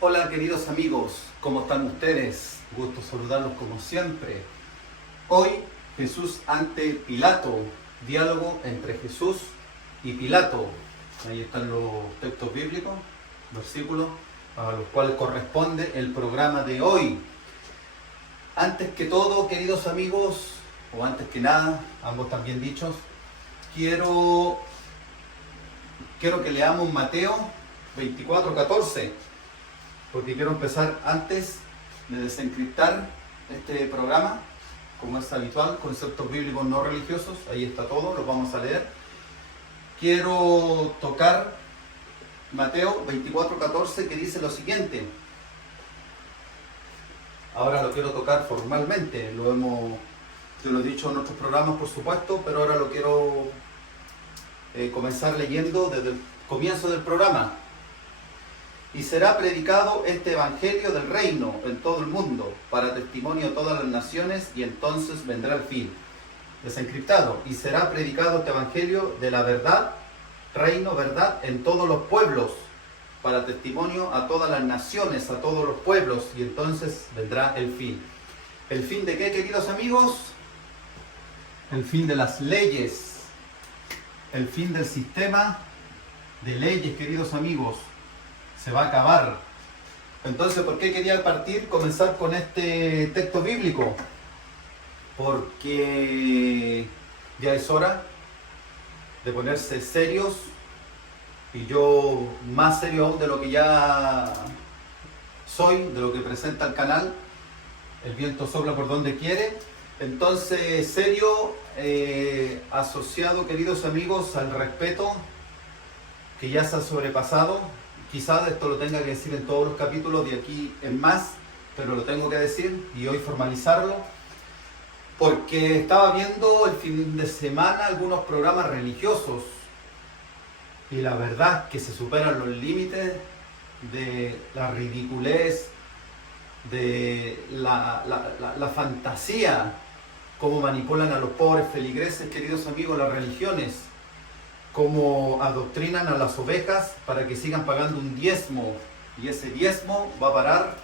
Hola queridos amigos, ¿cómo están ustedes? Gusto saludarlos como siempre. Hoy Jesús ante Pilato, diálogo entre Jesús y Pilato. Ahí están los textos bíblicos, versículos a los cuales corresponde el programa de hoy. Antes que todo, queridos amigos, o antes que nada, ambos también dichos, quiero que leamos Mateo 24:14. Porque quiero empezar antes de desencriptar este programa, como es habitual, conceptos bíblicos no religiosos, ahí está todo, lo vamos a leer. Quiero tocar Mateo 24:14, que dice lo siguiente. Ahora lo quiero tocar formalmente, te lo he dicho en otros programas por supuesto, pero ahora lo quiero comenzar leyendo desde el comienzo del programa. Y será predicado este evangelio del reino en todo el mundo, para testimonio a todas las naciones, y entonces vendrá el fin. Desencriptado. Y será predicado este evangelio de la verdad, reino, verdad, en todos los pueblos, para testimonio a todas las naciones, a todos los pueblos, y entonces vendrá el fin. ¿El fin de qué, queridos amigos? El fin de las leyes. El fin del sistema de leyes, queridos amigos. Se va a acabar. Entonces, ¿por qué quería comenzar con este texto bíblico? Porque ya es hora de ponerse serios, y yo más serio aún de lo que ya soy, de lo que presenta el canal. El viento sopla por donde quiere. Entonces, serio, asociado, queridos amigos, al respeto que ya se ha sobrepasado. Quizás esto lo tenga que decir en todos los capítulos de aquí en más, pero lo tengo que decir y hoy formalizarlo, porque estaba viendo el fin de semana algunos programas religiosos y la verdad que se superan los límites de la ridiculez, de la fantasía, cómo manipulan a los pobres feligreses, queridos amigos, las religiones. Cómo adoctrinan a las ovejas para que sigan pagando un diezmo, y ese diezmo va a parar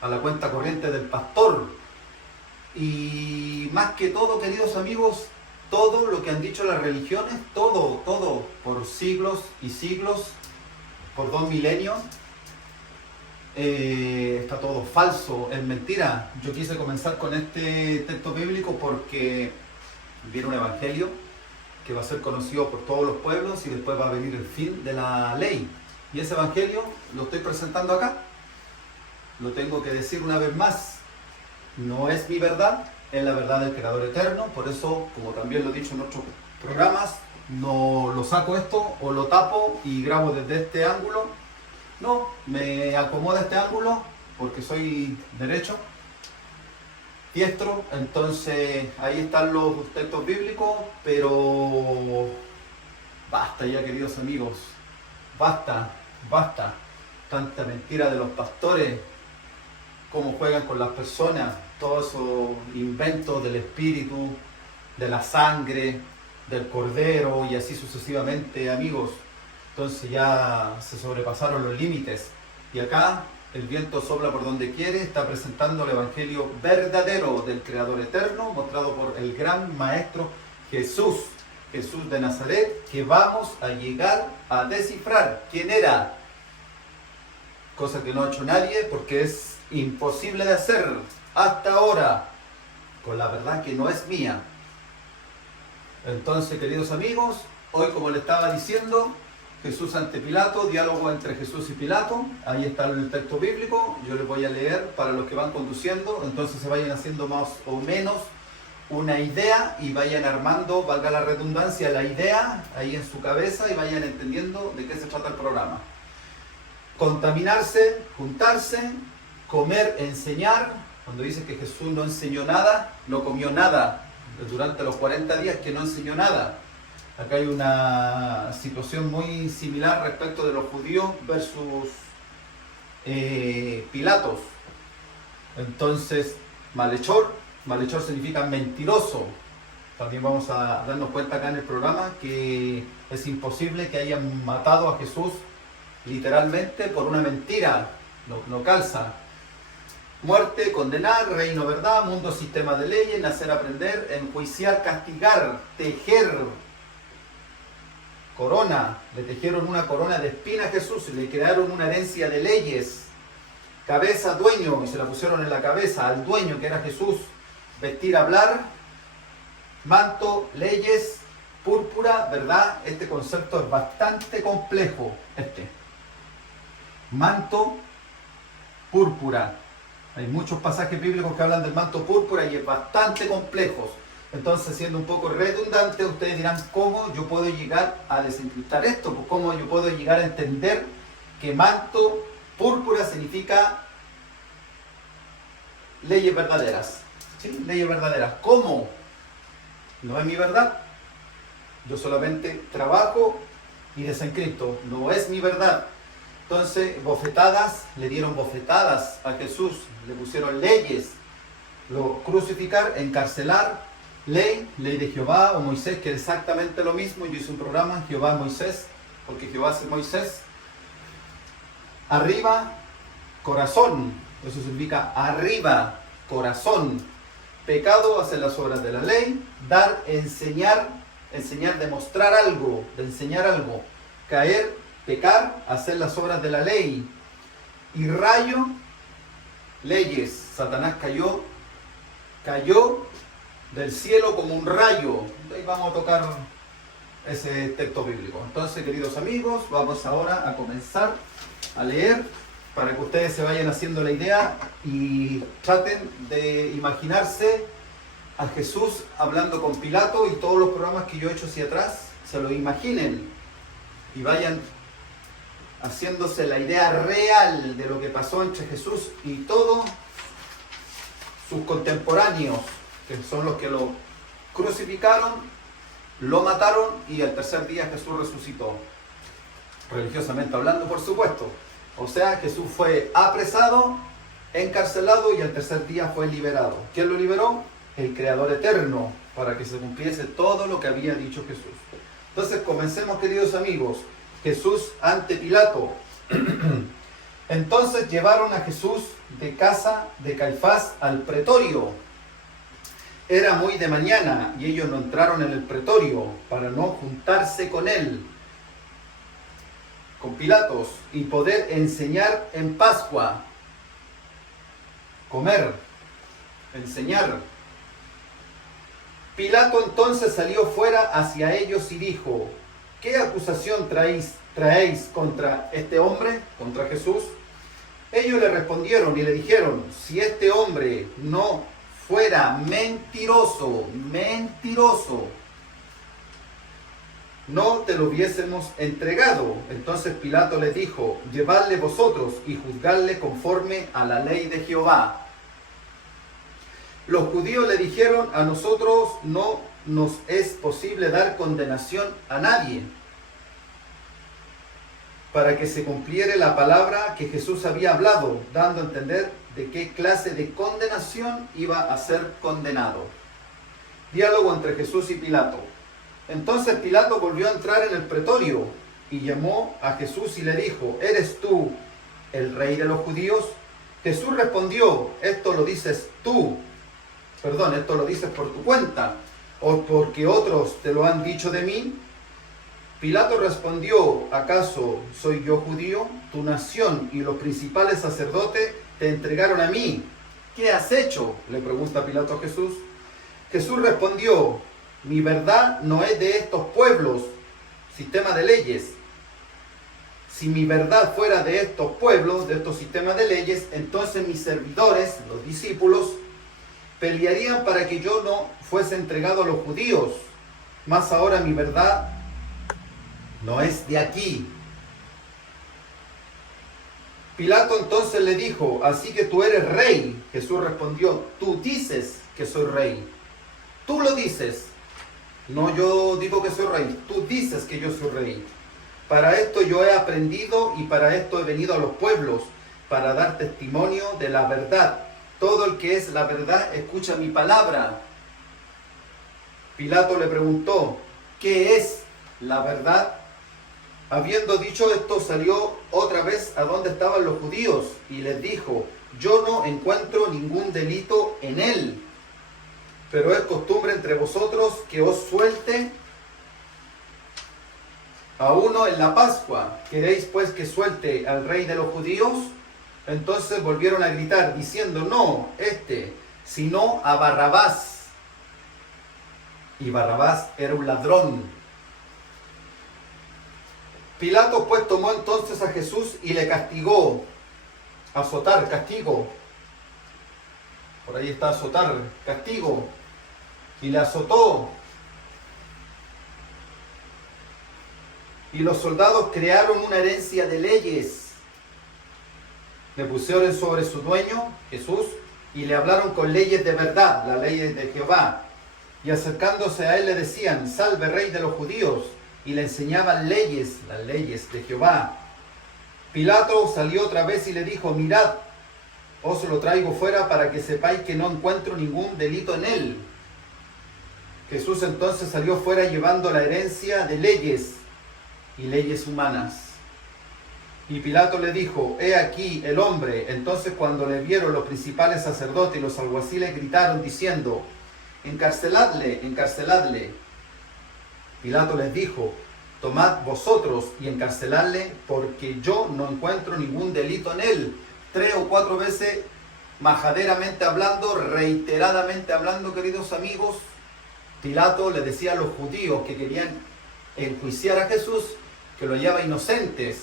a la cuenta corriente del pastor. Y más que todo, queridos amigos, todo lo que han dicho las religiones, todo, por siglos y siglos, por 2 milenios, está todo falso, es mentira. Yo quise comenzar con este texto bíblico porque viene un evangelio que va a ser conocido por todos los pueblos, y después va a venir el fin de la ley. Y ese evangelio lo estoy presentando acá. Lo tengo que decir una vez más. No es mi verdad, es la verdad del Creador eterno. Por eso, como también lo he dicho en otros programas, no lo saco esto o lo tapo y grabo desde este ángulo. No, me acomoda este ángulo porque soy derecho, diestro. Entonces ahí están los textos bíblicos, pero basta ya, queridos amigos, basta, tanta mentira de los pastores, cómo juegan con las personas, todos esos inventos del espíritu, de la sangre, del cordero y así sucesivamente, amigos. Entonces ya se sobrepasaron los límites, y acá el viento sopla por donde quiere. Está presentando el evangelio verdadero del Creador eterno, mostrado por el gran maestro Jesús de Nazaret, que vamos a llegar a descifrar quién era, cosa que no ha hecho nadie porque es imposible de hacer hasta ahora, con la verdad que no es mía. Entonces, queridos amigos, hoy, como le estaba diciendo, Jesús ante Pilato, diálogo entre Jesús y Pilato. Ahí está el texto bíblico, yo les voy a leer para los que van conduciendo, entonces se vayan haciendo más o menos una idea y vayan armando, valga la redundancia, la idea ahí en su cabeza, y vayan entendiendo de qué se trata el programa. Contaminarse, juntarse, comer, enseñar. Cuando dice que Jesús no enseñó nada, no comió nada durante los 40 días que no enseñó nada. Acá hay una situación muy similar respecto de los judíos versus Pilatos. Entonces, malhechor significa mentiroso. También vamos a darnos cuenta acá en el programa que es imposible que hayan matado a Jesús literalmente por una mentira. no calza. Muerte, condenar, reino, verdad, mundo, sistema de leyes, nacer, aprender, enjuiciar, castigar, tejer, corona. Le tejieron una corona de espina a Jesús, le crearon una herencia de leyes. Cabeza, dueño, y se la pusieron en la cabeza al dueño que era Jesús. Vestir, hablar, manto, leyes, púrpura, ¿verdad? Este concepto es bastante complejo. Manto, púrpura. Hay muchos pasajes bíblicos que hablan del manto púrpura y es bastante complejo. Entonces, siendo un poco redundante, ustedes dirán, ¿cómo yo puedo llegar a desencriptar esto? Pues, ¿cómo yo puedo llegar a entender que manto púrpura significa leyes verdaderas? ¿Sí? Leyes verdaderas. ¿Cómo? No es mi verdad. Yo solamente trabajo y desencripto. No es mi verdad. Entonces, bofetadas, le dieron bofetadas a Jesús, le pusieron leyes, lo crucificar, encarcelar, ley de Jehová o Moisés, que es exactamente lo mismo. Yo hice un programa, Jehová Moisés, porque Jehová es Moisés. Arriba, corazón, eso significa arriba, corazón. Pecado, hacer las obras de la ley, dar, enseñar, demostrar algo, de enseñar algo. Caer, pecar, hacer las obras de la ley. Y rayo, leyes. Satanás cayó del cielo como un rayo. Ahí vamos a tocar ese texto bíblico. Entonces, queridos amigos, vamos ahora a comenzar a leer para que ustedes se vayan haciendo la idea y traten de imaginarse a Jesús hablando con Pilato, y todos los programas que yo he hecho hacia atrás, se lo imaginen y vayan haciéndose la idea real de lo que pasó entre Jesús y todos sus contemporáneos, que son los que lo crucificaron, lo mataron y al tercer día Jesús resucitó. Religiosamente hablando, por supuesto. O sea, Jesús fue apresado, encarcelado y al tercer día fue liberado. ¿Quién lo liberó? El Creador eterno, para que se cumpliese todo lo que había dicho Jesús. Entonces, comencemos, queridos amigos. Jesús ante Pilato. Entonces llevaron a Jesús de casa de Caifás al pretorio. Era muy de mañana y ellos no entraron en el pretorio para no juntarse con él, con Pilatos, y poder enseñar en Pascua. Comer, enseñar. Pilato entonces salió fuera hacia ellos y dijo: ¿qué acusación traéis contra este hombre, contra Jesús? Ellos le respondieron y le dijeron: si este hombre no fuera mentiroso, no te lo hubiésemos entregado. Entonces Pilato les dijo: llevadle vosotros y juzgadle conforme a la ley de Jehová. Los judíos le dijeron: a nosotros no nos es posible dar condenación a nadie, para que se cumpliere la palabra que Jesús había hablado, dando a entender de qué clase de condenación iba a ser condenado. Diálogo entre Jesús y Pilato. Entonces Pilato volvió a entrar en el pretorio y llamó a Jesús y le dijo: ¿eres tú el rey de los judíos? Jesús respondió: esto lo dices por tu cuenta, o porque otros te lo han dicho de mí. Pilato respondió: ¿acaso soy yo judío? Tu nación y los principales sacerdotes te entregaron a mí. ¿Qué has hecho?, le pregunta Pilato a Jesús. Jesús respondió: mi verdad no es de estos pueblos, sistema de leyes. Si mi verdad fuera de estos pueblos, de estos sistemas de leyes, entonces mis servidores, los discípulos, pelearían para que yo no fuese entregado a los judíos. Mas ahora mi verdad no es de aquí. Pilato entonces le dijo: así que tú eres rey. Jesús respondió: tú dices que soy rey. Tú lo dices. No yo digo que soy rey. Tú dices que yo soy rey. Para esto yo he aprendido y para esto he venido a los pueblos, para dar testimonio de la verdad. Todo el que es la verdad escucha mi palabra. Pilato le preguntó: ¿qué es la verdad? Habiendo dicho esto, salió otra vez a donde estaban los judíos y les dijo: yo no encuentro ningún delito en él, pero es costumbre entre vosotros que os suelte a uno en la Pascua. ¿Queréis pues que suelte al rey de los judíos? Entonces volvieron a gritar, diciendo: no, sino a Barrabás. Y Barrabás era un ladrón. Pilato pues tomó entonces a Jesús y le castigó. Azotar, castigo. Por ahí está azotar, castigo. Y le azotó. Y los soldados crearon una herencia de leyes. Le pusieron sobre su dueño, Jesús, y le hablaron con leyes de verdad, las leyes de Jehová. Y acercándose a él le decían: salve, rey de los judíos. Y le enseñaban leyes, las leyes de Jehová. Pilato salió otra vez y le dijo: mirad, os lo traigo fuera para que sepáis que no encuentro ningún delito en él. Jesús entonces salió fuera llevando la herencia de leyes y leyes humanas. Y Pilato le dijo: he aquí el hombre. Entonces cuando le vieron los principales sacerdotes y los alguaciles gritaron diciendo: encarceladle, encarceladle. Pilato les dijo: tomad vosotros y encarceladle, porque yo no encuentro ningún delito en él. 3 o 4 veces, majaderamente hablando, reiteradamente hablando, queridos amigos, Pilato le decía a los judíos que querían enjuiciar a Jesús que lo hallaba inocentes,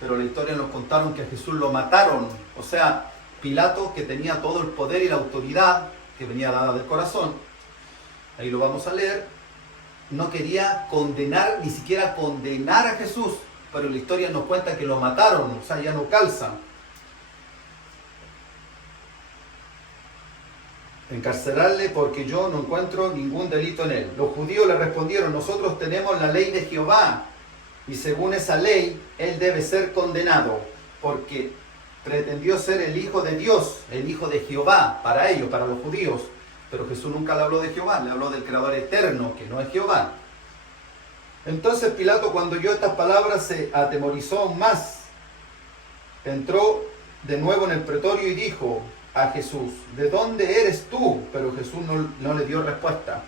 pero la historia nos contaron que a Jesús lo mataron. O sea, Pilato, que tenía todo el poder y la autoridad que venía dada del corazón, ahí lo vamos a leer, no quería condenar, ni siquiera condenar a Jesús, pero la historia nos cuenta que lo mataron, o sea, ya no calza. Encarcelarle porque yo no encuentro ningún delito en él. Los judíos le respondieron: nosotros tenemos la ley de Jehová, y según esa ley, él debe ser condenado, porque pretendió ser el Hijo de Dios, el Hijo de Jehová, para ellos, para los judíos. Pero Jesús nunca le habló de Jehová, le habló del Creador eterno, que no es Jehová. Entonces Pilato, cuando oyó estas palabras, se atemorizó aún más. Entró de nuevo en el pretorio y dijo a Jesús: ¿de dónde eres tú? Pero Jesús no le dio respuesta.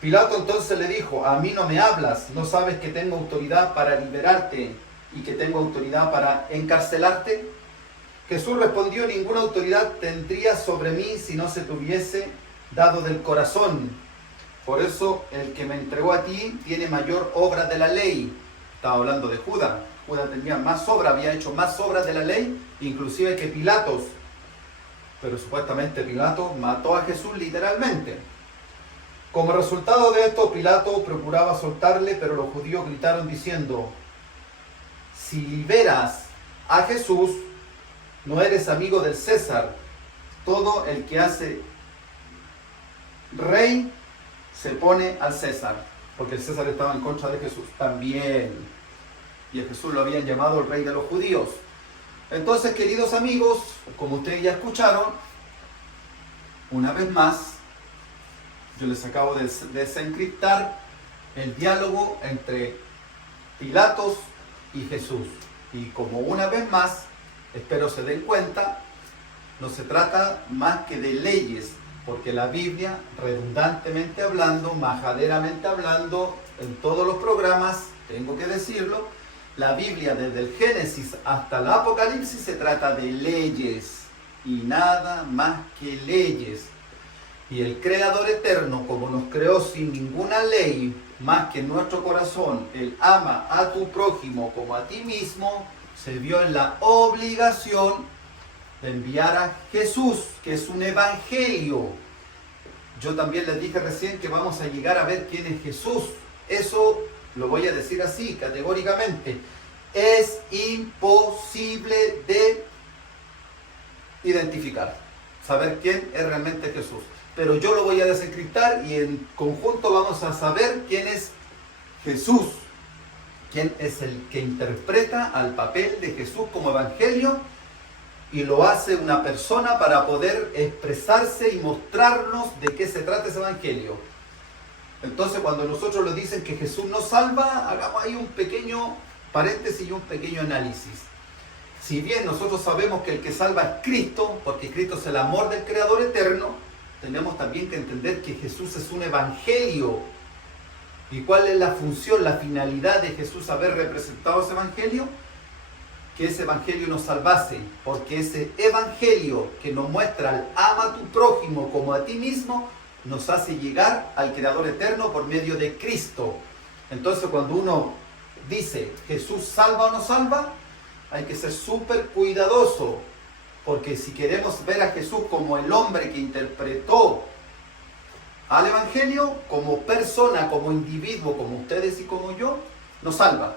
Pilato entonces le dijo: a mí no me hablas, ¿no sabes que tengo autoridad para liberarte y que tengo autoridad para encarcelarte? Jesús respondió: ninguna autoridad tendría sobre mí si no se te hubiese dado del corazón. Por eso el que me entregó a ti tiene mayor obra de la ley. Estaba hablando de Judas. Judas tenía más obra, había hecho más obras de la ley, inclusive que Pilatos. Pero supuestamente Pilato mató a Jesús literalmente. Como resultado de esto, Pilato procuraba soltarle, pero los judíos gritaron diciendo: si liberas a Jesús, no eres amigo del César. Todo el que hace rey se pone al César, porque el César estaba en contra de Jesús también. Y a Jesús lo habían llamado el rey de los judíos. Entonces, queridos amigos, como ustedes ya escucharon, una vez más, yo les acabo de desencriptar el diálogo entre Pilatos y Jesús. Y como una vez más, espero se den cuenta, no se trata más que de leyes, porque la Biblia, redundantemente hablando, majaderamente hablando, en todos los programas, tengo que decirlo, la Biblia desde el Génesis hasta el Apocalipsis se trata de leyes y nada más que leyes. Y el Creador eterno, como nos creó sin ninguna ley, más que en nuestro corazón, Él ama a tu prójimo como a ti mismo, se vio en la obligación de enviar a Jesús, que es un evangelio. Yo también les dije recién que vamos a llegar a ver quién es Jesús. Eso lo voy a decir así, categóricamente. Es imposible de identificar, saber quién es realmente Jesús. Pero yo lo voy a desencriptar y en conjunto vamos a saber quién es Jesús. Quién es el que interpreta al papel de Jesús como evangelio y lo hace una persona para poder expresarse y mostrarnos de qué se trata ese evangelio. Entonces, cuando nosotros nos dicen que Jesús nos salva, hagamos ahí un pequeño paréntesis y un pequeño análisis. Si bien nosotros sabemos que el que salva es Cristo, porque Cristo es el amor del Creador eterno, tenemos también que entender que Jesús es un evangelio. ¿Y cuál es la función, la finalidad de Jesús haber representado ese evangelio? Que ese evangelio nos salvase, porque ese evangelio que nos muestra el ama a tu prójimo como a ti mismo, nos hace llegar al Creador eterno por medio de Cristo. Entonces cuando uno dice Jesús salva o no salva, hay que ser súper cuidadoso, porque si queremos ver a Jesús como el hombre que interpretó al evangelio, como persona, como individuo, como ustedes y como yo, nos salva.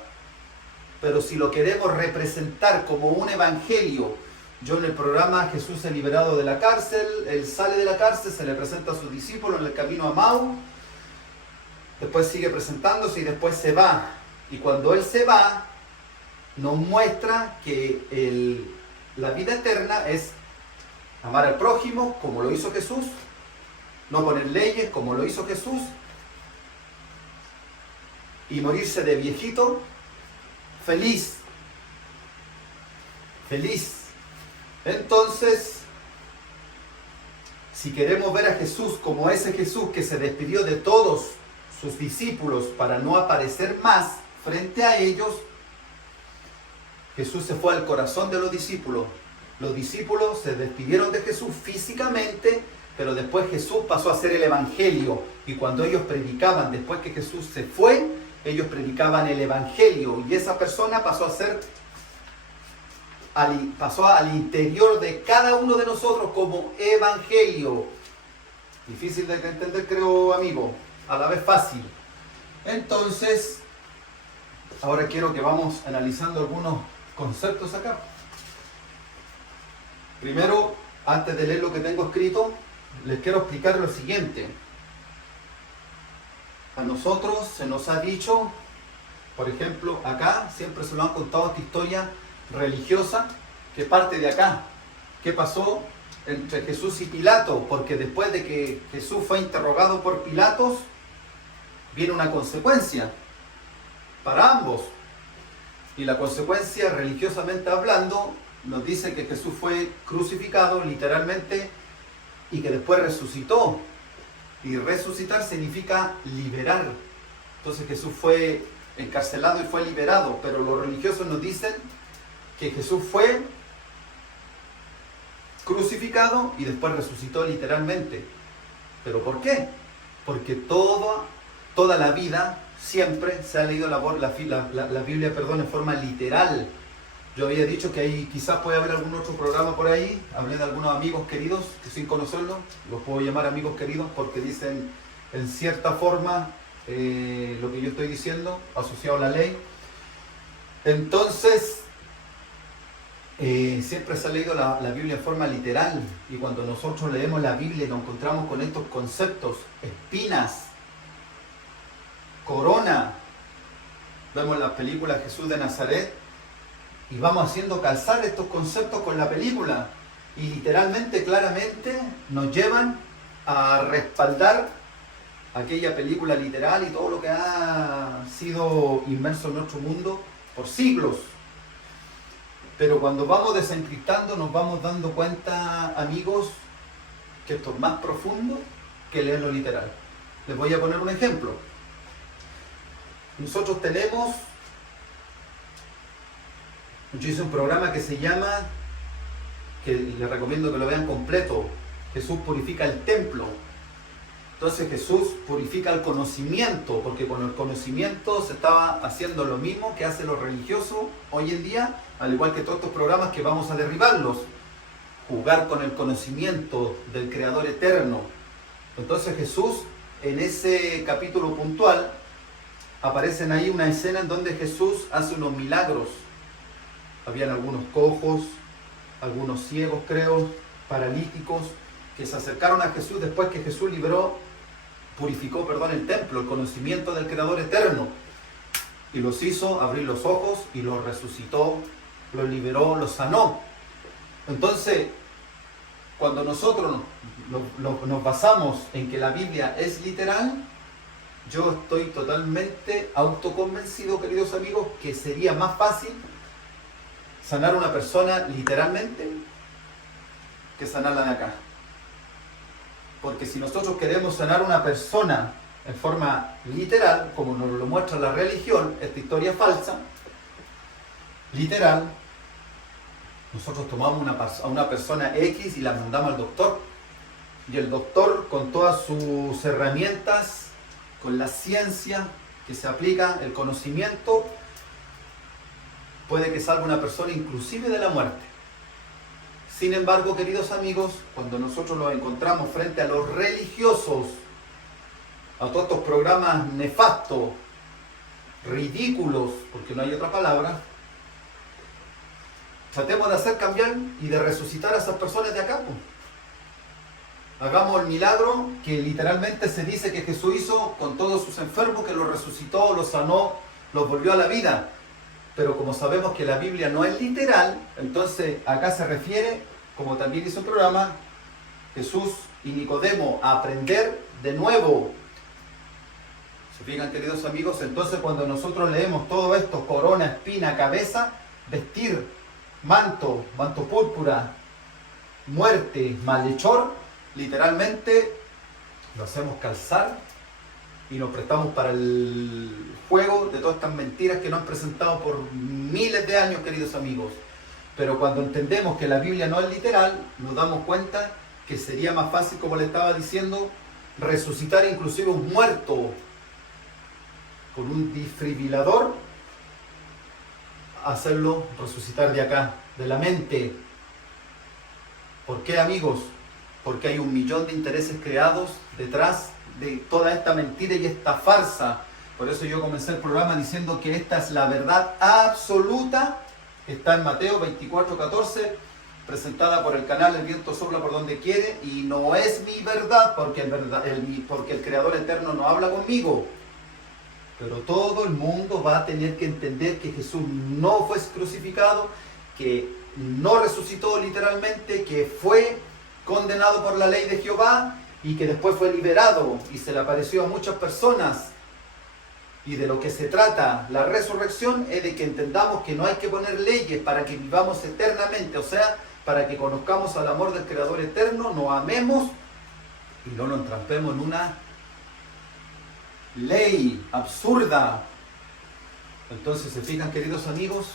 Pero si lo queremos representar como un evangelio, yo en el programa Jesús es liberado de la cárcel, él sale de la cárcel, se le presenta a sus discípulos en el camino a Mau, después sigue presentándose y después se va. Y cuando él se va, nos muestra que la vida eterna es amar al prójimo como lo hizo Jesús, no poner leyes como lo hizo Jesús, y morirse de viejito, feliz. Feliz. Entonces, si queremos ver a Jesús como ese Jesús que se despidió de todos sus discípulos para no aparecer más frente a ellos, Jesús se fue al corazón de los discípulos. Los discípulos se despidieron de Jesús físicamente, pero después Jesús pasó a ser el evangelio. Y cuando ellos predicaban, después que Jesús se fue, ellos predicaban el evangelio. Y esa persona pasó al interior de cada uno de nosotros como evangelio. Difícil de entender, creo, amigo. A la vez fácil. Entonces, ahora quiero que vamos analizando algunos conceptos acá. Primero, antes de leer lo que tengo escrito, les quiero explicar lo siguiente. A nosotros se nos ha dicho, por ejemplo, acá siempre se nos han contado esta historia religiosa que parte de acá. ¿Qué pasó entre Jesús y Pilato? Porque después de que Jesús fue interrogado por Pilatos, viene una consecuencia para ambos. Y la consecuencia, religiosamente hablando, nos dice que Jesús fue crucificado literalmente y que después resucitó. Y resucitar significa liberar. Entonces Jesús fue encarcelado y fue liberado, pero los religiosos nos dicen que Jesús fue crucificado y después resucitó literalmente. ¿Pero por qué? Porque toda la vida siempre se ha leído la Biblia, en forma literal. Yo había dicho que ahí quizás puede haber algún otro programa por ahí. Hablé de algunos amigos queridos que sin conocerlos, los puedo llamar amigos queridos porque dicen en cierta forma lo que yo estoy diciendo, asociado a la ley. Entonces, siempre se ha leído la Biblia en forma literal, y cuando nosotros leemos la Biblia nos encontramos con estos conceptos: espinas, corona. Vemos las películas Jesús de Nazaret y vamos haciendo calzar estos conceptos con la película, y literalmente, claramente nos llevan a respaldar aquella película literal y todo lo que ha sido inmerso en nuestro mundo por siglos. Pero cuando vamos desencriptando nos vamos dando cuenta, amigos, que esto es más profundo que leer lo literal. Les voy a poner un ejemplo. Nosotros tenemos, yo hice un programa que se llama, que les recomiendo que lo vean completo, Jesús purifica el templo. Entonces Jesús purifica el conocimiento, porque con el conocimiento se estaba haciendo lo mismo que hacen los religiosos hoy en día, al igual que todos estos programas que vamos a derribarlos. Jugar con el conocimiento del Creador eterno. Entonces Jesús, en ese capítulo puntual, aparecen ahí una escena en donde Jesús hace unos milagros. Habían algunos cojos, algunos ciegos, creo, paralíticos, que se acercaron a Jesús después que Jesús purificó el templo, el conocimiento del Creador eterno, y los hizo abrir los ojos y los resucitó, los liberó, los sanó. Entonces, cuando nosotros nos basamos en que la Biblia es literal, yo estoy totalmente autoconvencido, queridos amigos, que sería más fácil sanar a una persona literalmente que sanarla de acá. Porque si nosotros queremos sanar a una persona en forma literal, como nos lo muestra la religión, esta historia falsa, literal, nosotros tomamos a una persona X y la mandamos al doctor. Y el doctor, con todas sus herramientas, con la ciencia que se aplica, el conocimiento, puede que salve a una persona inclusive de la muerte. Sin embargo, queridos amigos, cuando nosotros nos encontramos frente a los religiosos, a todos estos programas nefastos, ridículos, porque no hay otra palabra, tratemos de hacer cambiar y de resucitar a esas personas de acá. Hagamos el milagro que literalmente se dice que Jesús hizo con todos sus enfermos, que los resucitó, los sanó, los volvió a la vida. Pero como sabemos que la Biblia no es literal, entonces acá se refiere, como también hizo el programa, Jesús y Nicodemo a aprender de nuevo. ¿Se fijan, queridos amigos? Entonces cuando nosotros leemos todo esto, corona, espina, cabeza, vestir, manto púrpura, muerte, malhechor, literalmente lo hacemos calzar y nos prestamos para el juego de todas estas mentiras que nos han presentado por miles de años, queridos amigos. Pero cuando entendemos que la Biblia no es literal, nos damos cuenta que sería más fácil, como le estaba diciendo, resucitar inclusive un muerto con un desfibrilador, hacerlo resucitar de acá, de la mente. ¿Por qué, amigos? Porque hay 1.000.000 de intereses creados detrás de toda esta mentira y esta farsa. Por eso yo comencé el programa diciendo que esta es la verdad absoluta. Está en Mateo 24:14, presentada por el canal El Viento Sopla por Donde Quiere, y no es mi verdad, porque el Creador Eterno no habla conmigo. Pero todo el mundo va a tener que entender que Jesús no fue crucificado, que no resucitó literalmente, que fue condenado por la ley de Jehová y que después fue liberado y se le apareció a muchas personas. Y de lo que se trata la resurrección es de que entendamos que no hay que poner leyes para que vivamos eternamente, o sea, para que conozcamos al amor del Creador eterno, nos amemos y no nos entrampemos en una ley absurda. Entonces, ¿se fijan, queridos amigos?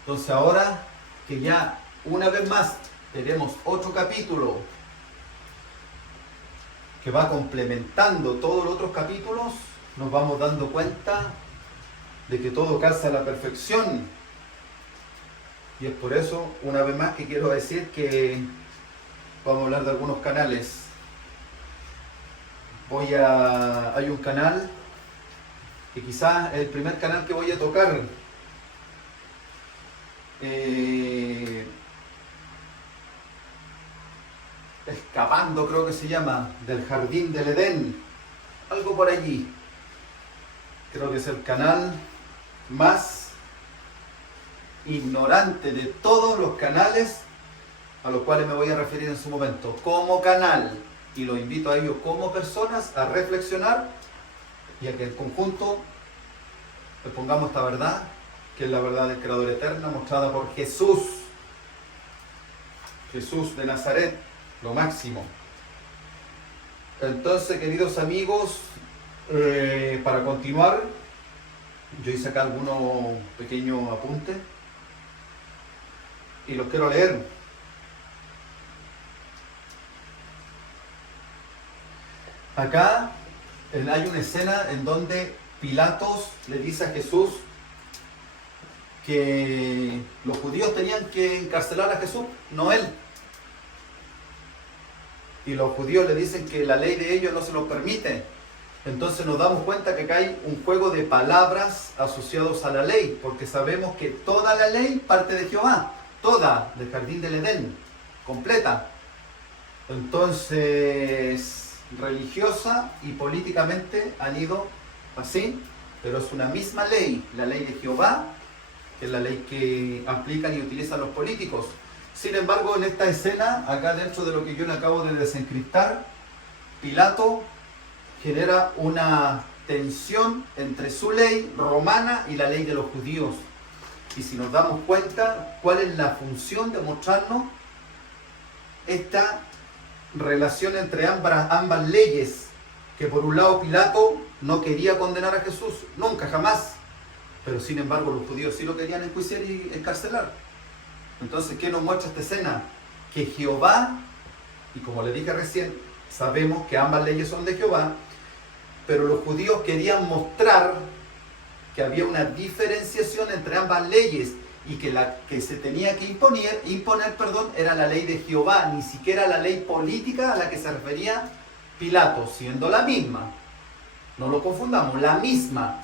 Entonces ahora que ya una vez más tenemos otro capítulo que va complementando todos los otros capítulos, nos vamos dando cuenta de que todo calza a la perfección. Y es por eso, una vez más, que quiero decir que vamos a hablar de algunos canales. Hay un canal que quizás es el primer canal que voy a tocar. Escapando, creo que se llama, del Jardín del Edén, algo por allí. Creo que es el canal más ignorante de todos los canales a los cuales me voy a referir en su momento, como canal, y los invito a ellos como personas a reflexionar y a que en conjunto expongamos esta verdad, que es la verdad del Creador eterno mostrada por Jesús de Nazaret, lo máximo. Entonces, queridos amigos, para continuar, yo hice acá algunos pequeños apuntes y los quiero leer. Acá hay una escena en donde Pilatos le dice a Jesús que los judíos tenían que encarcelar a Jesús, no él. Y los judíos le dicen que la ley de ellos no se lo permite. Entonces nos damos cuenta que acá hay un juego de palabras asociados a la ley, porque sabemos que toda la ley parte de Jehová, toda, del Jardín del Edén, completa. Entonces, religiosa y políticamente han ido así, pero es una misma ley, la ley de Jehová, que es la ley que aplican y utilizan los políticos. Sin embargo, en esta escena, acá dentro de lo que yo le acabo de desencriptar, Pilato genera una tensión entre su ley romana y la ley de los judíos. Y si nos damos cuenta, ¿cuál es la función de mostrarnos esta relación entre ambas leyes? Que por un lado Pilato no quería condenar a Jesús, nunca, jamás, pero sin embargo los judíos sí lo querían enjuiciar y encarcelar. Entonces, ¿qué nos muestra esta escena? Que Jehová, y como le dije recién, sabemos que ambas leyes son de Jehová, pero los judíos querían mostrar que había una diferenciación entre ambas leyes y que la que se tenía que imponer, era la ley de Jehová, ni siquiera la ley política a la que se refería Pilato, siendo la misma. No lo confundamos, la misma.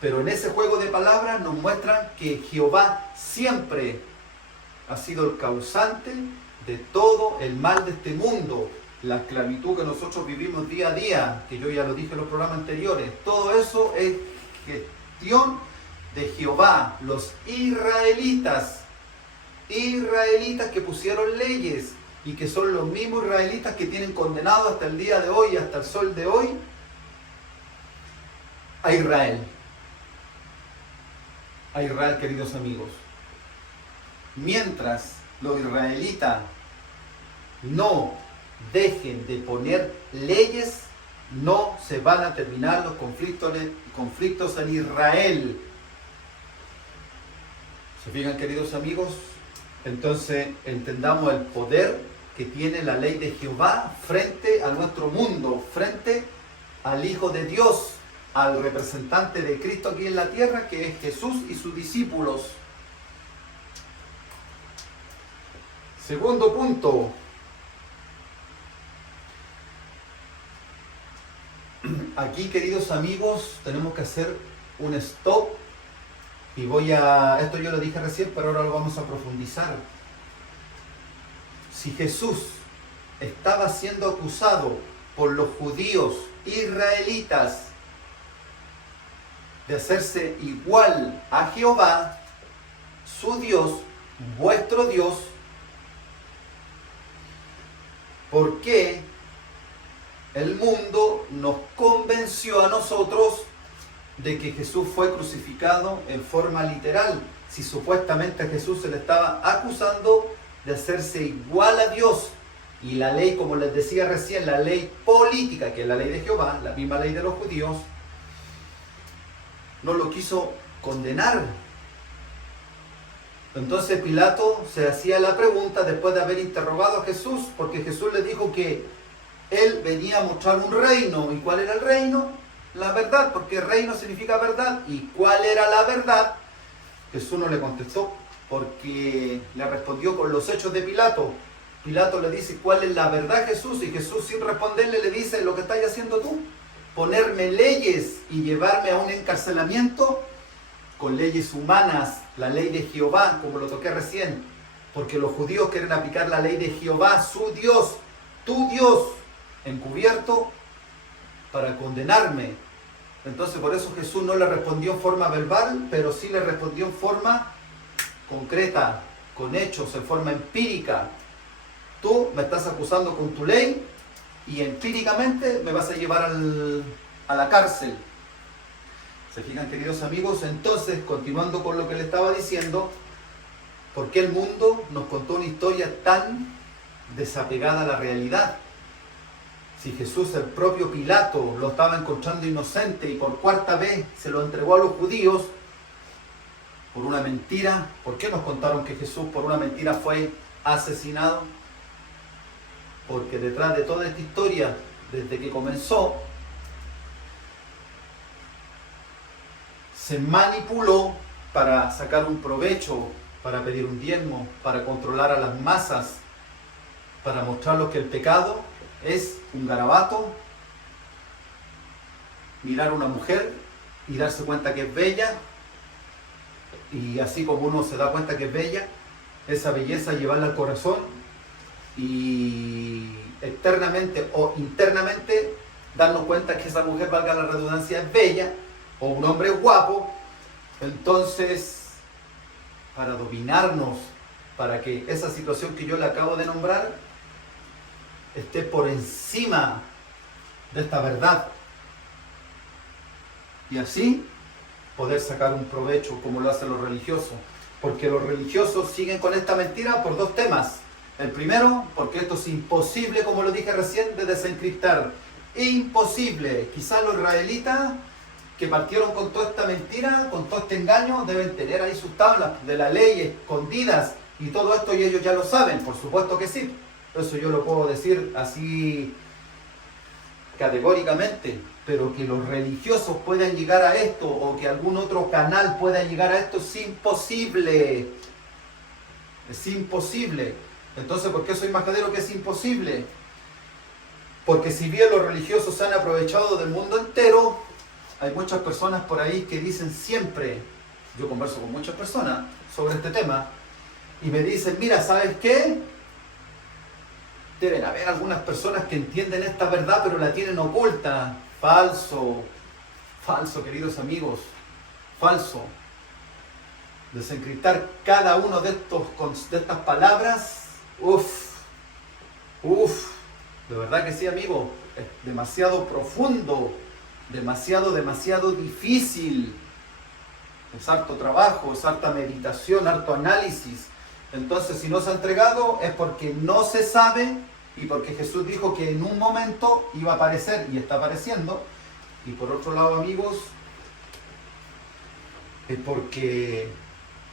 Pero en ese juego de palabras nos muestran que Jehová siempre ha sido el causante de todo el mal de este mundo. La esclavitud que nosotros vivimos día a día, que yo ya lo dije en los programas anteriores, todo eso es gestión de Jehová. Los israelitas que pusieron leyes y que son los mismos israelitas que tienen condenado hasta el día de hoy, hasta el sol de hoy, a Israel. A Israel, queridos amigos. Mientras los israelitas no dejen de poner leyes, no se van a terminar los conflictos en Israel. ¿Se fijan, queridos amigos? Entonces entendamos el poder que tiene la ley de Jehová frente a nuestro mundo, frente al Hijo de Dios, al representante de Cristo aquí en la tierra, que es Jesús y sus discípulos. Segundo punto. Aquí, queridos amigos, tenemos que hacer un stop y esto yo lo dije recién, pero ahora lo vamos a profundizar. Si Jesús estaba siendo acusado por los judíos israelitas de hacerse igual a Jehová, su Dios, vuestro Dios, ¿por qué el mundo nos convenció a nosotros de que Jesús fue crucificado en forma literal? Si supuestamente a Jesús se le estaba acusando de hacerse igual a Dios, y la ley, como les decía recién, la ley política, que es la ley de Jehová, la misma ley de los judíos, no lo quiso condenar. Entonces Pilato se hacía la pregunta después de haber interrogado a Jesús, porque Jesús le dijo que él venía a mostrar un reino. ¿Y cuál era el reino? La verdad, porque reino significa verdad. ¿Y cuál era la verdad? Jesús no le contestó, porque le respondió con los hechos de Pilato. Pilato le dice, ¿cuál es la verdad, Jesús? Y Jesús, sin responderle, le dice, lo que estás haciendo tú, ponerme leyes y llevarme a un encarcelamiento con leyes humanas, la ley de Jehová, como lo toqué recién, porque los judíos quieren aplicar la ley de Jehová, su Dios, tu Dios, encubierto, para condenarme. Entonces por eso Jesús no le respondió en forma verbal, pero sí le respondió en forma concreta, con hechos, en forma empírica. Tú me estás acusando con tu ley y empíricamente me vas a llevar a la cárcel. ¿Se fijan, queridos amigos? Entonces, continuando con lo que le estaba diciendo, ¿por qué el mundo nos contó una historia tan desapegada a la realidad? Si Jesús, el propio Pilato, lo estaba encontrando inocente y por cuarta vez se lo entregó a los judíos por una mentira. ¿Por qué nos contaron que Jesús por una mentira fue asesinado? Porque detrás de toda esta historia, desde que comenzó, se manipuló para sacar un provecho, para pedir un diezmo, para controlar a las masas, para mostrarles que el pecado es un garabato, mirar a una mujer y darse cuenta que es bella, y así como uno se da cuenta que es bella, esa belleza llevarla al corazón y externamente o internamente darnos cuenta que esa mujer, valga la redundancia, es bella, o un hombre es guapo. Entonces, para dominarnos, para que esa situación que yo le acabo de nombrar esté por encima de esta verdad. Y así poder sacar un provecho como lo hacen los religiosos. Porque los religiosos siguen con esta mentira por dos temas. El primero, porque esto es imposible, como lo dije recién, de desencriptar. Imposible. Quizás los israelitas que partieron con toda esta mentira, con todo este engaño, deben tener ahí sus tablas de la ley escondidas y todo esto, y ellos ya lo saben, por supuesto que sí. Eso yo lo puedo decir así categóricamente, pero que los religiosos puedan llegar a esto o que algún otro canal pueda llegar a esto es imposible. Es imposible. Entonces, ¿por qué soy majadero que es imposible? Porque si bien los religiosos se han aprovechado del mundo entero, hay muchas personas por ahí que dicen siempre, yo converso con muchas personas sobre este tema, y me dicen, mira, ¿sabes qué? Deben haber algunas personas que entienden esta verdad, pero la tienen oculta. Falso, falso, queridos amigos, falso. Desencriptar cada uno de estas palabras, de verdad que sí, amigo, es demasiado profundo, demasiado difícil. Es harto trabajo, es harta meditación, harto análisis. Entonces, si no se ha entregado es porque no se sabe y porque Jesús dijo que en un momento iba a aparecer y está apareciendo. Y por otro lado, amigos, es porque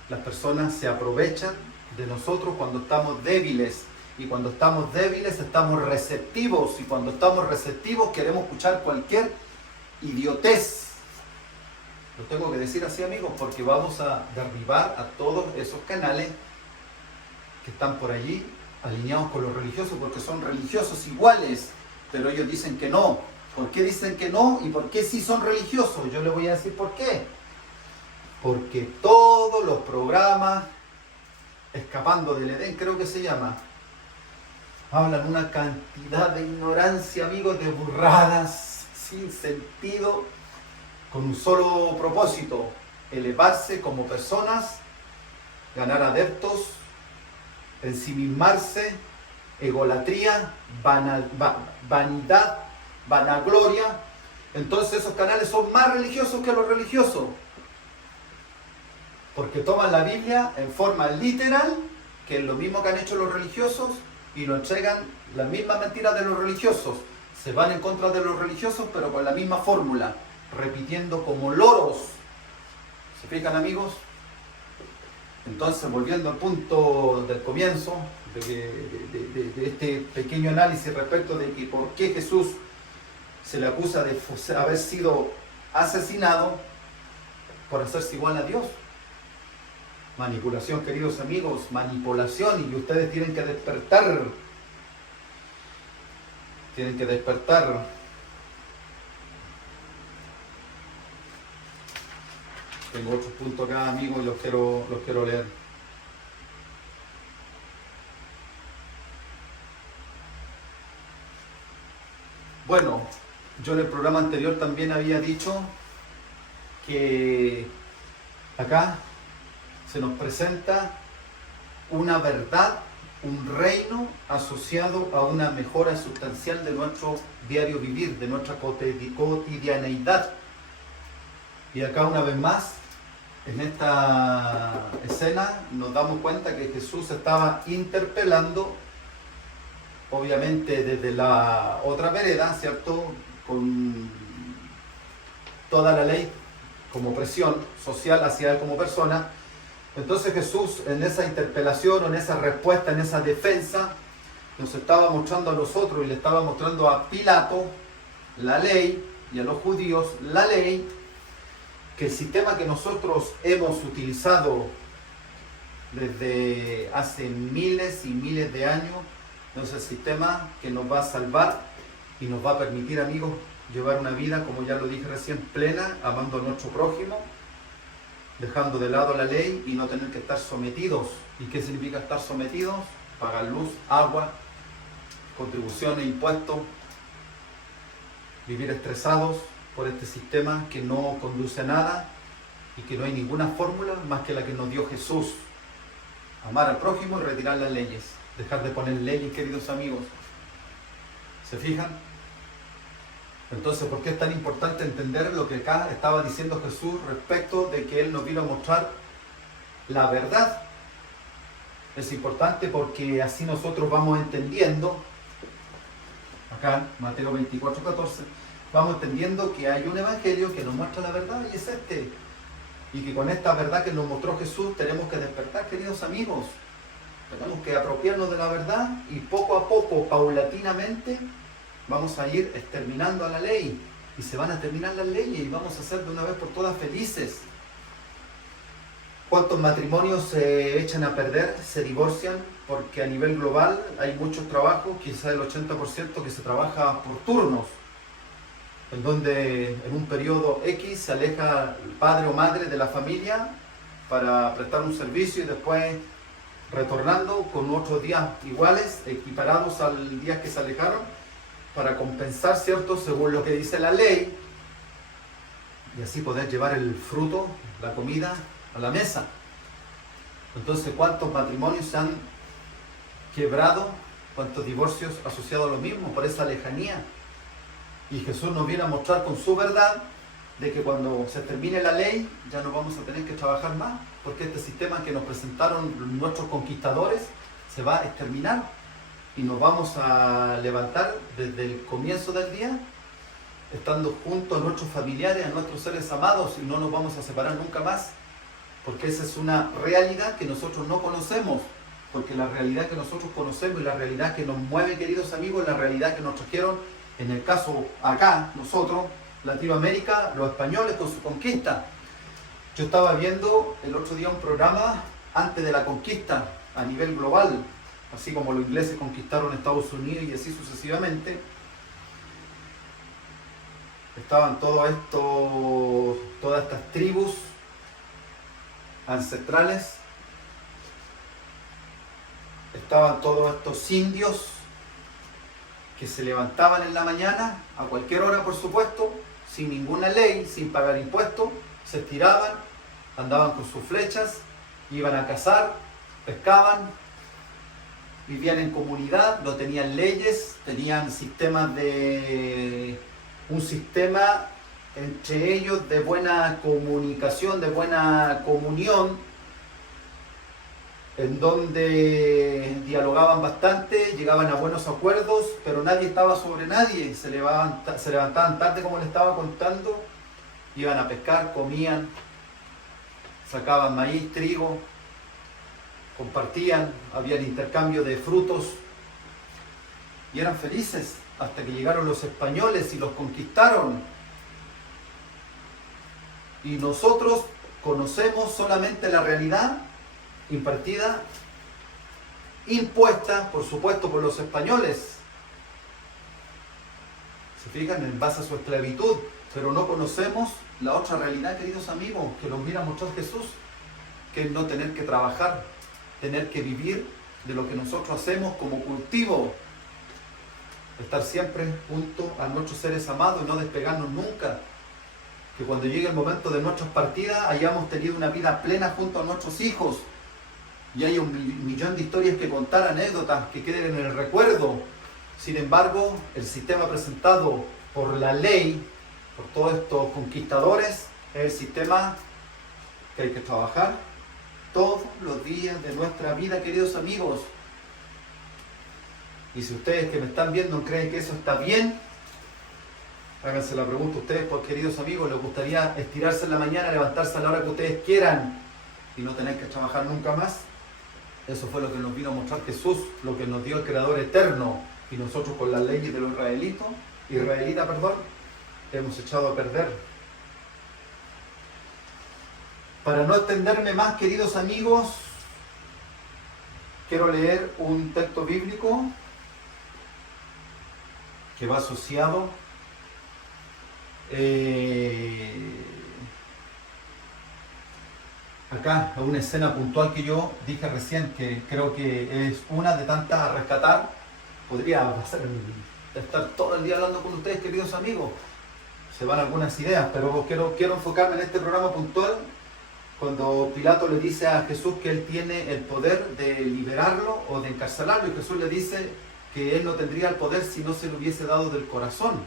las personas se aprovechan de nosotros cuando estamos débiles. Y cuando estamos débiles estamos receptivos. Y cuando estamos receptivos queremos escuchar cualquier idiotez. Lo tengo que decir así, amigos, porque vamos a derribar a todos esos canales que están por allí alineados con los religiosos, porque son religiosos iguales, pero ellos dicen que no. ¿Por qué dicen que no? ¿Y por qué sí son religiosos? Yo les voy a decir por qué. Porque todos los programas, Escapando del Edén, creo que se llama, hablan una cantidad de ignorancia, amigos, de burradas, sin sentido, con un solo propósito: elevarse como personas, ganar adeptos, ensimismarse, egolatría, vanidad, vanagloria. Entonces esos canales son más religiosos que los religiosos, porque toman la Biblia en forma literal, que es lo mismo que han hecho los religiosos, y nos entregan las mismas mentiras de los religiosos. Se van en contra de los religiosos, pero con la misma fórmula, repitiendo como loros. ¿Se fijan, amigos? Entonces, volviendo al punto del comienzo, de este pequeño análisis respecto de que por qué Jesús se le acusa de haber sido asesinado por hacerse igual a Dios. Manipulación, queridos amigos, manipulación, y ustedes tienen que despertar. Tienen que despertar. Tengo otros puntos acá, amigos, y los quiero leer. Bueno, yo en el programa anterior también había dicho que acá se nos presenta una verdad, un reino asociado a una mejora sustancial de nuestro diario vivir, de nuestra cotidianeidad. Y acá una vez más, en esta escena, nos damos cuenta que Jesús estaba interpelando, obviamente desde la otra vereda, ¿cierto?, con toda la ley como presión social hacia él como persona. Entonces Jesús, en esa interpelación, en esa respuesta, en esa defensa, nos estaba mostrando a nosotros y le estaba mostrando a Pilato la ley, y a los judíos la ley, que el sistema que nosotros hemos utilizado desde hace miles y miles de años no es el sistema que nos va a salvar y nos va a permitir, amigos, llevar una vida, como ya lo dije recién, plena, amando a nuestro prójimo, dejando de lado la ley y no tener que estar sometidos. ¿Y qué significa estar sometidos? Pagar luz, agua, contribuciones, impuestos, vivir estresados por este sistema que no conduce a nada y que no hay ninguna fórmula más que la que nos dio Jesús: amar al prójimo y retirar las leyes, dejar de poner leyes, queridos amigos. ¿Se fijan? Entonces, ¿por qué es tan importante entender lo que acá estaba diciendo Jesús respecto de que Él nos vino a mostrar la verdad? Es importante porque así nosotros vamos entendiendo, acá Mateo 24:14, vamos entendiendo que hay un evangelio que nos muestra la verdad y es este. Y que con esta verdad que nos mostró Jesús tenemos que despertar, queridos amigos. Tenemos que apropiarnos de la verdad y poco a poco, paulatinamente, vamos a ir exterminando a la ley. Y se van a terminar las leyes y vamos a ser de una vez por todas felices. ¿Cuántos matrimonios se echan a perder, se divorcian? Porque a nivel global hay muchos trabajos, quizás el 80% que se trabaja por turnos, en donde en un periodo X se aleja el padre o madre de la familia para prestar un servicio y después retornando con otros días iguales, equiparados al día que se alejaron, para compensar, ¿cierto?, según lo que dice la ley, y así poder llevar el fruto, la comida, a la mesa. Entonces, ¿cuántos matrimonios se han quebrado? ¿Cuántos divorcios asociados a lo mismo por esa lejanía? Y Jesús nos viene a mostrar con su verdad de que cuando se termine la ley ya no vamos a tener que trabajar más, porque este sistema que nos presentaron nuestros conquistadores se va a exterminar y nos vamos a levantar desde el comienzo del día estando juntos a nuestros familiares, a nuestros seres amados, y no nos vamos a separar nunca más, porque esa es una realidad que nosotros no conocemos, porque la realidad que nosotros conocemos y la realidad que nos mueve, queridos amigos, la realidad que nos trajeron, en el caso acá, nosotros, Latinoamérica, los españoles con su conquista. Yo estaba viendo el otro día un programa antes de la conquista a nivel global, así como los ingleses conquistaron Estados Unidos y así sucesivamente. Estaban todas estas tribus ancestrales, estaban todos estos indios que se levantaban en la mañana, a cualquier hora por supuesto, sin ninguna ley, sin pagar impuestos, se estiraban, andaban con sus flechas, iban a cazar, pescaban, vivían en comunidad, no tenían leyes, tenían sistemas un sistema entre ellos de buena comunicación, de buena comunión, en donde dialogaban bastante, llegaban a buenos acuerdos, pero nadie estaba sobre nadie, se levantaban tarde, como les estaba contando, iban a pescar, comían, sacaban maíz, trigo, compartían, había el intercambio de frutos y eran felices hasta que llegaron los españoles y los conquistaron. Y nosotros conocemos solamente la realidad impartida, impuesta, por supuesto, por los españoles. Se fijan, en base a su esclavitud, pero no conocemos la otra realidad, queridos amigos, que nos viene a mostrar Jesús, que es no tener que trabajar, tener que vivir de lo que nosotros hacemos como cultivo, estar siempre junto a nuestros seres amados y no despegarnos nunca. Que cuando llegue el momento de nuestras partidas hayamos tenido una vida plena junto a nuestros hijos y hay un millón de historias que contar, anécdotas que queden en el recuerdo. Sin embargo, el sistema presentado por la ley, por todos estos conquistadores, es el sistema que hay que trabajar todos los días de nuestra vida, queridos amigos. Y si ustedes que me están viendo creen que eso está bien, háganse la pregunta ustedes, pues, queridos amigos, ¿les gustaría estirarse en la mañana, levantarse a la hora que ustedes quieran y no tener que trabajar nunca más? Eso fue lo que nos vino a mostrar Jesús, lo que nos dio el Creador eterno, y nosotros con las leyes de los israelitas, hemos echado a perder. Para no extenderme más, queridos amigos, quiero leer un texto bíblico que va asociado acá a una escena puntual que yo dije recién, que creo que es una de tantas a rescatar. Podría estar todo el día hablando con ustedes, queridos amigos, se van algunas ideas, pero quiero enfocarme en este programa puntual, cuando Pilato le dice a Jesús que él tiene el poder de liberarlo o de encarcelarlo, y Jesús le dice que él no tendría el poder si no se lo hubiese dado del corazón.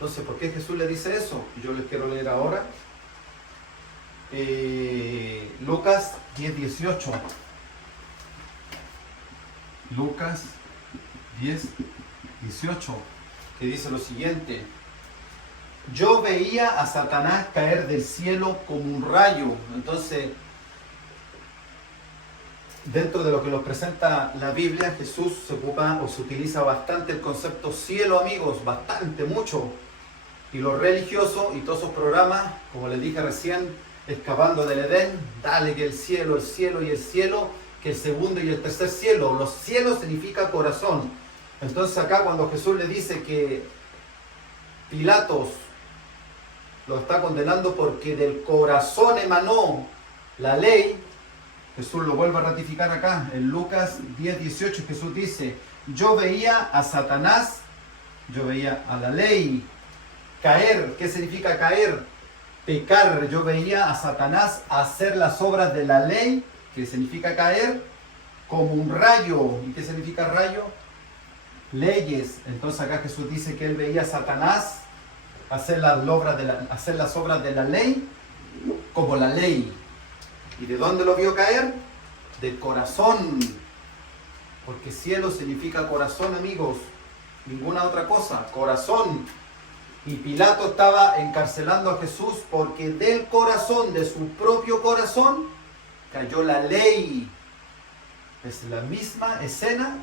Entonces, ¿por qué Jesús le dice eso? Yo les quiero leer ahora. Lucas 10:18. Lucas 10:18, que dice lo siguiente: yo veía a Satanás caer del cielo como un rayo. Entonces, dentro de lo que nos presenta la Biblia, Jesús se ocupa o se utiliza bastante el concepto cielo, amigos, bastante, mucho. Y los religiosos y todos esos programas, como les dije recién, escapando del Edén, dale que el cielo y el cielo, que el segundo y el tercer cielo. Los cielos significa corazón. Entonces acá cuando Jesús le dice que Pilatos lo está condenando porque del corazón emanó la ley, Jesús lo vuelve a ratificar acá en Lucas 10:18. Jesús dice: yo veía a Satanás, yo veía a la ley caer. ¿Qué significa caer? Pecar. Yo veía a Satanás hacer las obras de la ley, que significa caer, como un rayo. ¿Y qué significa rayo? Leyes. Entonces acá Jesús dice que él veía a Satanás hacer las obras de la ley como la ley. ¿Y de dónde lo vio caer? Del corazón. Porque cielo significa corazón, amigos. Ninguna otra cosa. Corazón. Y Pilato estaba encarcelando a Jesús porque del corazón, de su propio corazón, cayó la ley. Es la misma escena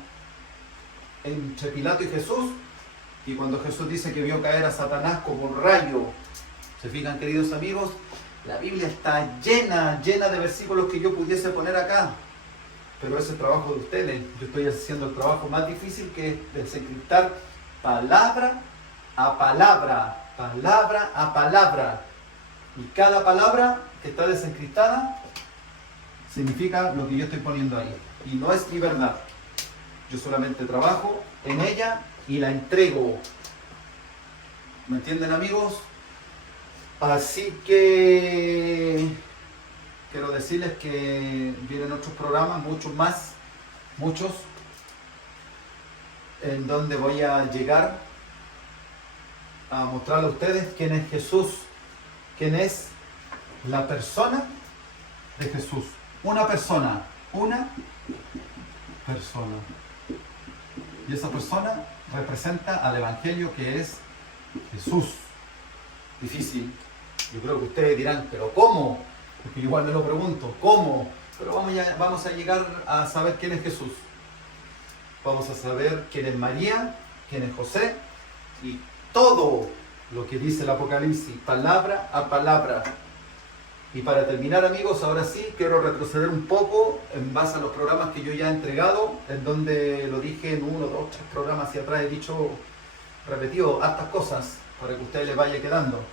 entre Pilato y Jesús. Y cuando Jesús dice que vio caer a Satanás como un rayo, ¿se fijan, queridos amigos? La Biblia está llena de versículos que yo pudiese poner acá. Pero ese es el trabajo de ustedes. Yo estoy haciendo el trabajo más difícil, que es desencriptar palabra a palabra, palabra a palabra. Y cada palabra que está desencriptada significa lo que yo estoy poniendo ahí. Y no es mi verdad. Yo solamente trabajo en ella y la entrego. ¿Me entienden, amigos? Así que quiero decirles que vienen otros programas, muchos más, muchos, en donde voy a llegar a mostrarle a ustedes quién es Jesús, quién es la persona de Jesús. Una persona. Y esa persona representa al Evangelio, que es Jesús. Difícil. Yo creo que ustedes dirán, ¿pero cómo? Porque igual me lo pregunto, ¿cómo? Pero vamos a llegar a saber quién es Jesús. Vamos a saber quién es María, quién es José, y todo lo que dice el Apocalipsis, palabra a palabra. Y para terminar, amigos, ahora sí quiero retroceder un poco en base a los programas que yo ya he entregado, en donde lo dije en 1, 2, 3 programas hacia atrás, he dicho, repetido hartas cosas para que a ustedes les vaya quedando.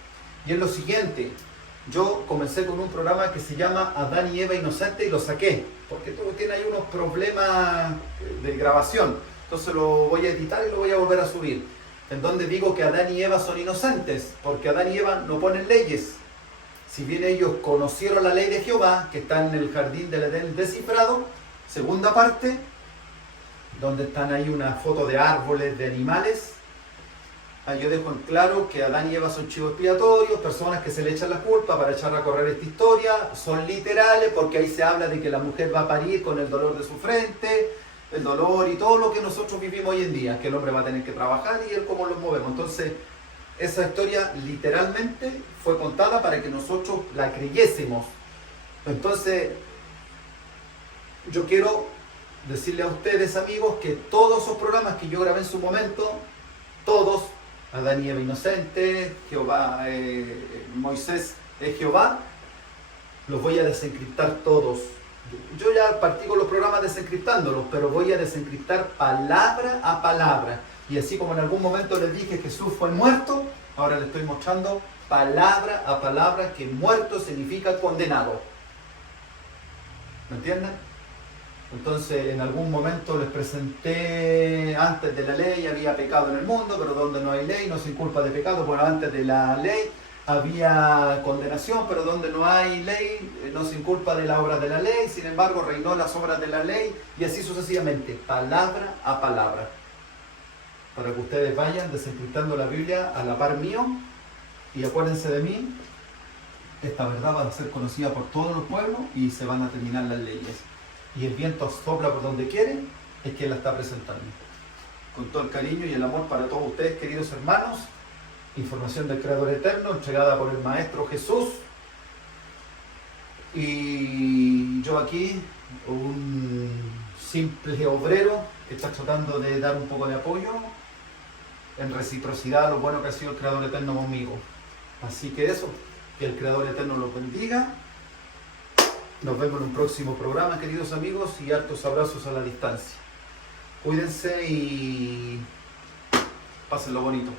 Y es lo siguiente: yo comencé con un programa que se llama Adán y Eva Inocente y lo saqué, porque todo tiene ahí unos problemas de grabación. Entonces lo voy a editar y lo voy a volver a subir, en donde digo que Adán y Eva son inocentes, porque Adán y Eva no ponen leyes. Si bien ellos conocieron la ley de Jehová, que está en el jardín del Edén descifrado, segunda parte, donde están ahí una foto de árboles, de animales. Ahí yo dejo en claro que Adán y Eva son chivos expiatorios, personas que se le echan la culpa para echar a correr esta historia. Son literales, porque ahí se habla de que la mujer va a parir con el dolor de su frente, el dolor y todo lo que nosotros vivimos hoy en día, que el hombre va a tener que trabajar y él cómo lo movemos. Entonces, esa historia literalmente fue contada para que nosotros la creyésemos. Entonces, yo quiero decirle a ustedes, amigos, que todos esos programas que yo grabé en su momento, todos, Adán y Eva inocente, Jehová, Moisés es Jehová, los voy a desencriptar todos. Yo ya partí con los programas desencriptándolos, pero voy a desencriptar palabra a palabra. Y así como en algún momento les dije que Jesús fue muerto, ahora les estoy mostrando palabra a palabra que muerto significa condenado. ¿Me entienden? Entonces, en algún momento les presenté, antes de la ley había pecado en el mundo, pero donde no hay ley no se inculpa de pecado. Bueno, antes de la ley había condenación, pero donde no hay ley no se inculpa de la obra de la ley. Sin embargo, reinó las obras de la ley, y así sucesivamente, palabra a palabra. para que ustedes vayan desencriptando la Biblia a la par mío. Y acuérdense de mí, esta verdad va a ser conocida por todos los pueblos y se van a terminar las leyes. Y el viento sopla por donde quiere, es quien la está presentando. Con todo el cariño y el amor para todos ustedes, queridos hermanos, información del Creador Eterno, entregada por el Maestro Jesús. Y yo aquí, un simple obrero que está tratando de dar un poco de apoyo en reciprocidad a lo bueno que ha sido el Creador Eterno conmigo. Así que eso, que el Creador Eterno los bendiga. Nos vemos en un próximo programa, queridos amigos, y hartos abrazos a la distancia. Cuídense y pásenlo bonito.